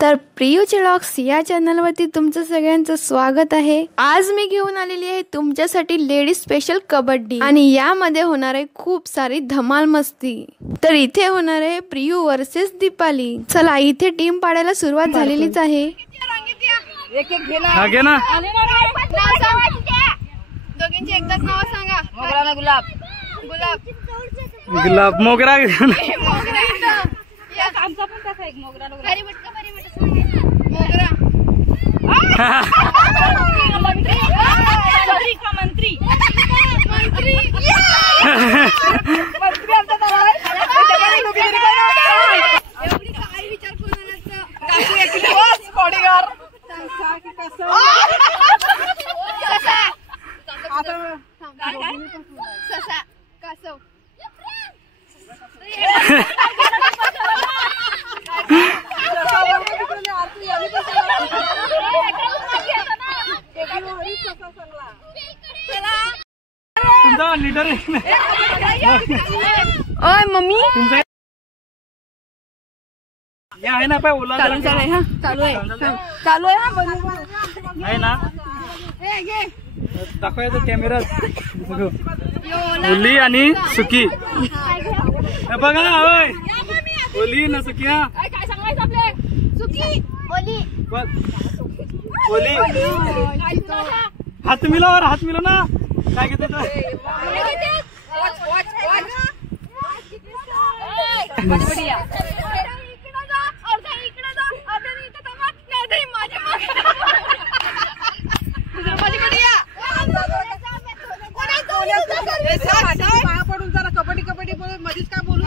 तर प्रियूचे व्लॉग्स या चॅनलवरती तुमचं सगळ्यांचं स्वागत आहे। आज मी घेऊन आलेली आहे तुमच्यासाठी लेडीज स्पेशल कबड्डी आणि यामध्ये होणार आहे खूप सारी धमाल मस्ती। तर इथे होणार आहे प्रियू वर्सेस दीपाली। चला इथे टीम पाडायला सुरुवात झालेलीच आहे। एक एक घेना दोघींची एकदाच नाव सांगा। मोगरा ना गुलाब गुलाब मोगरा आमचा पण तसा एक मोगरा हरी बटका मोगरा मंत्री का मंत्री मंत्री आमचा नाव आहे एवढी काय विचार कोणाचा काकू एक बस बॉडीगार्ड ससा कासव तुमचा लीडर आहे। ओय मम्मी या आहे ना पाय ओला चालू आहे हा चालू आहे आहे ना दाखवायचं कॅमेरा ओली आणि सुकी बघा होय ओली ना सुकी काय सांगायचं आपले सुकी ओली ओली हात मिलावर हात मिला ना काय घेते पडून जरा कबड्डी कबड्डी बोल मध्येच काय बोलू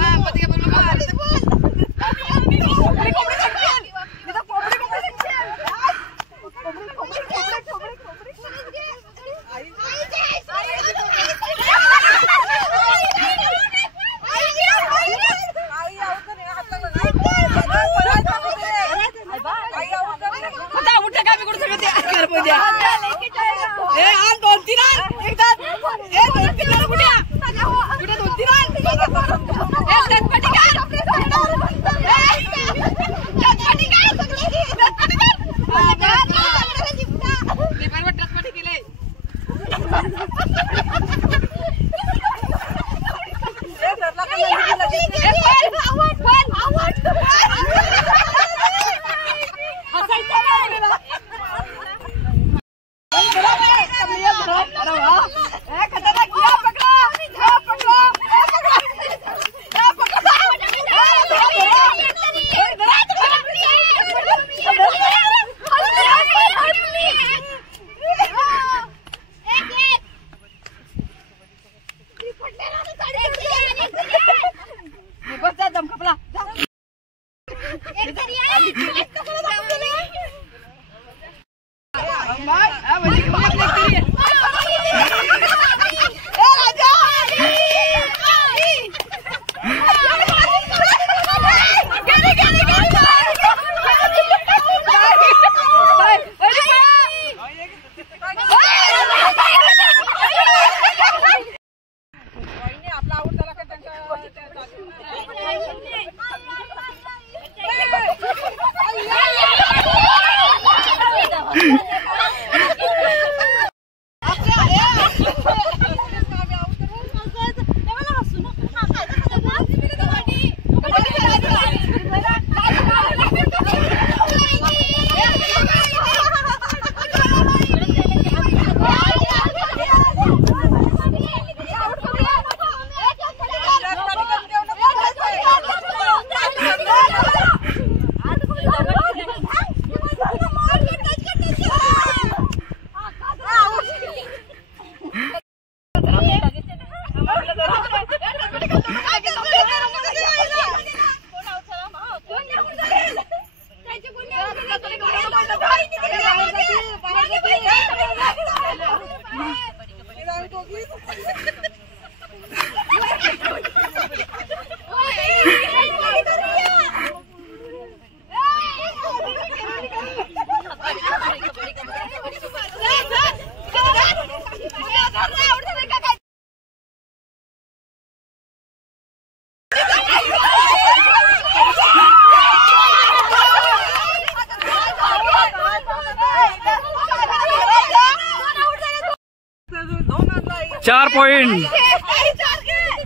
4 पॉइंट.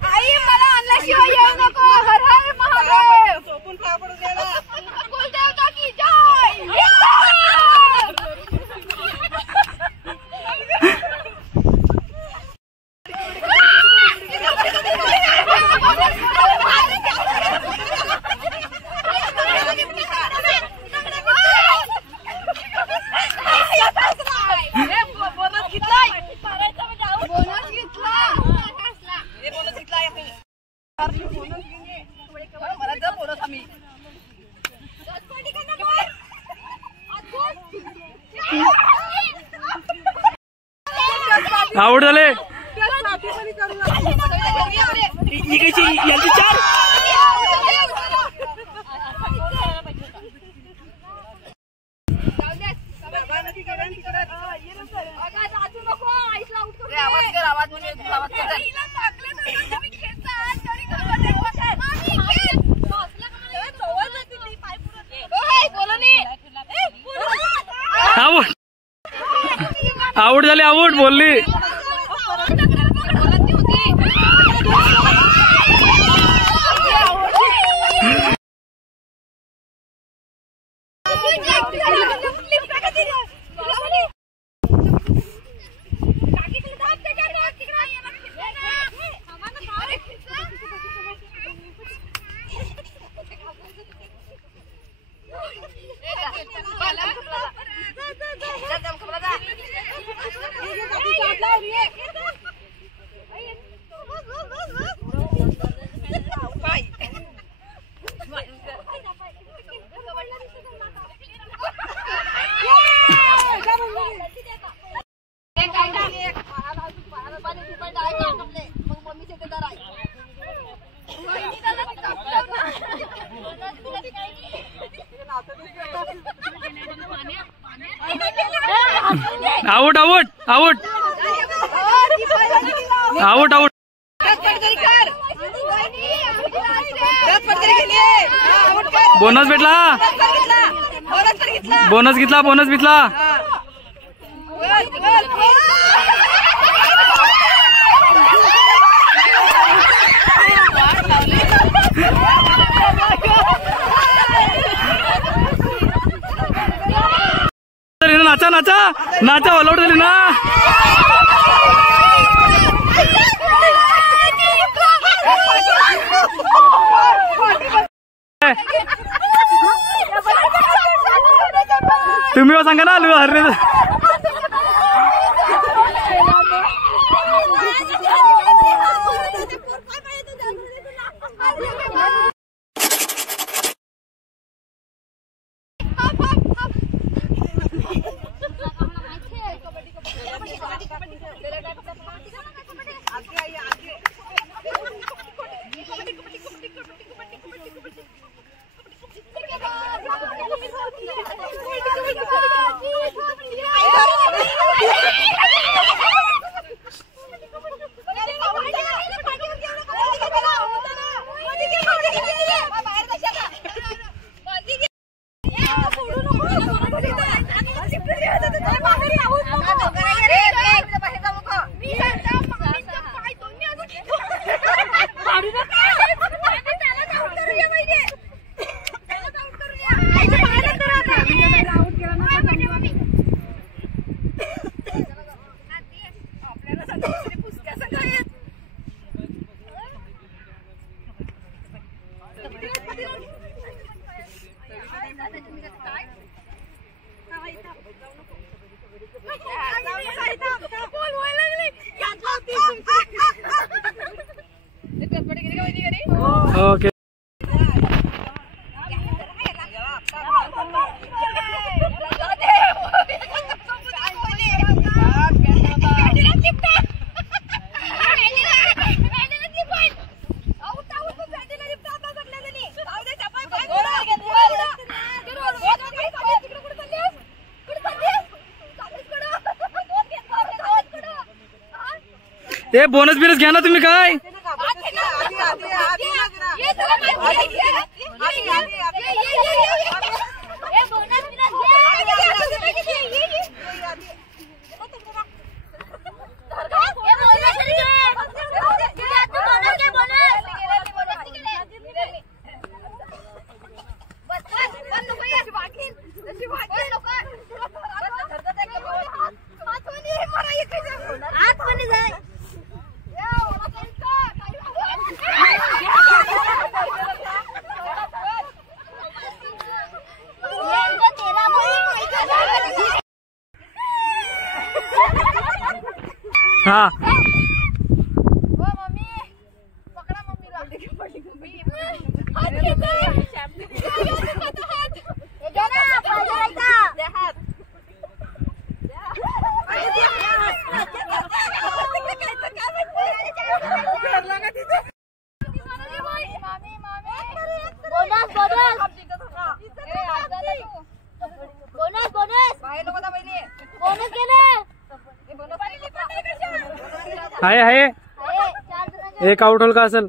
आई मला आणल्याशिवाय येऊ नको. हर हर महादेव. झोपून पाय पडू दे ना. कुलदेवता की जय. आउट झाले. आउट आउट झाले. आउट बोलली. Out out out out out. Bonus भेटला. बोनस घेतला. बोनस घेतला. नाचा नाचा नाचा. ऑल आउट झाली ना. तुम्ही सांगा ना हरले. ओके. ते बोनस बिनस घ्या ना तुम्ही काय. हा आहे एक आउट होल का असेल.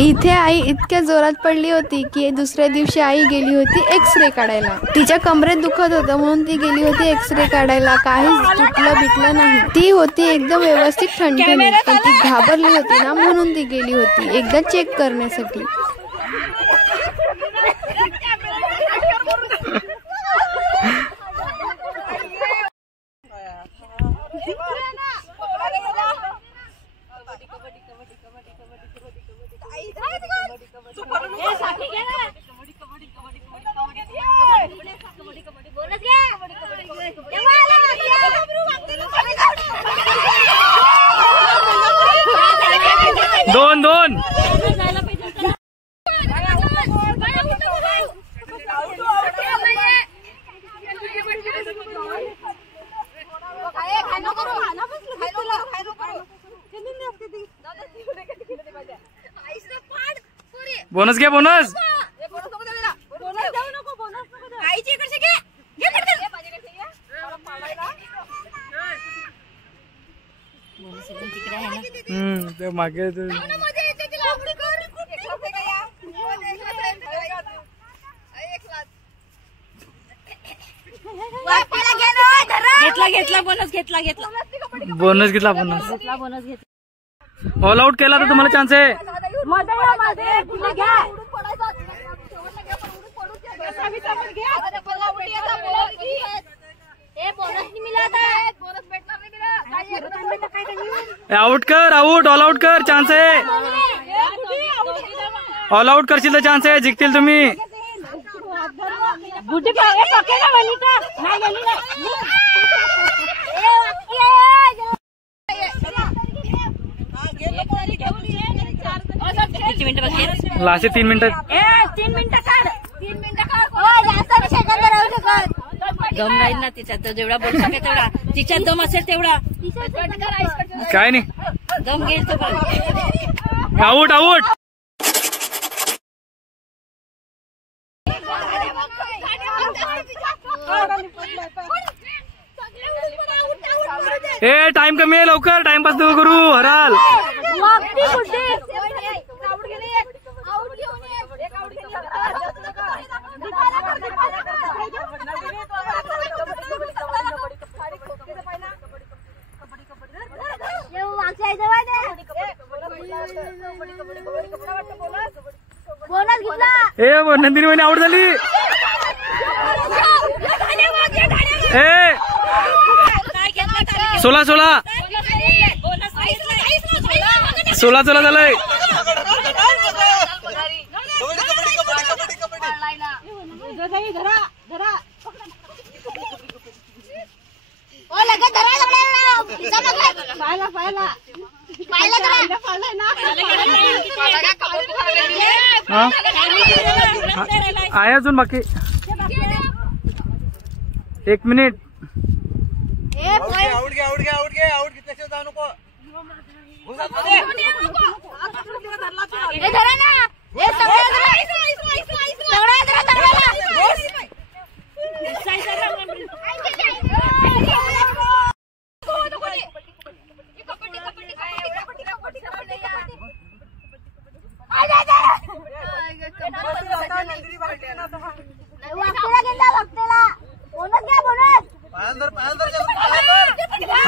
इथे आई इतक्या जोरात पडली होती की दुसऱ्या दिवशी आई गेली होती एक्सरे काढायला. तिच्या कमरेत दुखत होतं म्हणून ती गेली होती एक्सरे काढायला. काहीच तुटलं बिटलं नाही. ती होती एकदम व्यवस्थित ठणठणीत, पण ती घाबरली होती ना म्हणून ती गेली होती एकदा चेक करण्यासाठी. दोन दोन बोनस घे बोनस. ते मागे घेतला बोनस घेतला बोनस घेतला बोनस ऑल आउट केला तर तुम्हाला चान्स आहे. आउट कर आउट ऑल आउट कर चान्स आहे. ऑल आउट करशील तर चान्स आहे जिंकतील तुम्ही. लास्ट 3 मिनिटं. 3 मिनिटं काढ. 3 मिनिटं काढ. दम राहील ना तिच्यात, जेवढा बोलू शकेल तेवढा. तिच्यात दम असेल तेवढा. काय नाही दम घेईल तो. Out out. ए टाइम कमी आहे लवकर टाइमपास नको करू हराल. ए नंदिनी म्हणे आउट झाली. ए 16 झालंय. आहे अजून बाकी 1 मिनिट. आउट घेतल्याशिवाय जाऊ नको.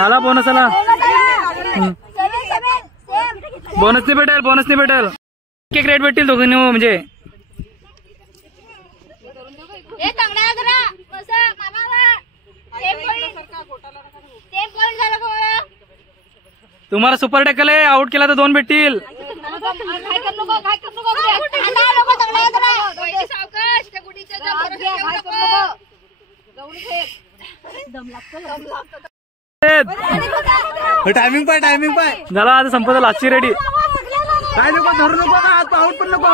आला बोनस आला. बोनस नाही भेटेल, बोनस नाही भेटेल. एक रेट भेटतील दोघांनी म्हणजे. तुम्हाला सुपर टॅकल आहे, आउट केला तर 2 भेटतील. टायमिंग पाय झाला आता संपत. लास्टची रेडी. काय नको धरू नको का हात आउट पण नको.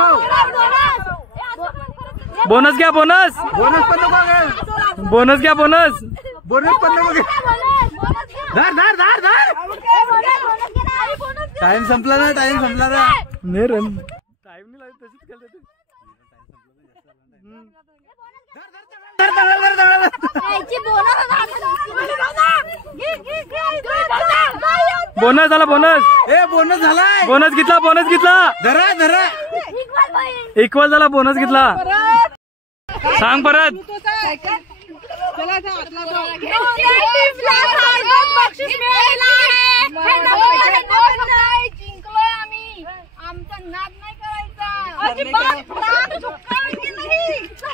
बोनस घ्या, बोनस. बोनस पण नको. बोनस घ्या, बोनस. बोनस पण नको. धर धर धर धर. टाइम संपला ना, टाइम संपला ना. नाही रन टाइम नाही लागत, तशीच खेळतात. बोनस झाला, बोनस. ए बोनस झालाय. बोनस घेतला, बोनस घेतला. धरा धरा. इक्वल झाला, बोनस घेतला. सांग परत. चला आता आतला जाऊ.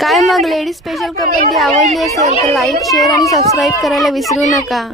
काय मग लेडीज स्पेशल कबड्डी आवडली असेल तर लाईक, शेअर आणि सबस्क्राईब करायला विसरू नका.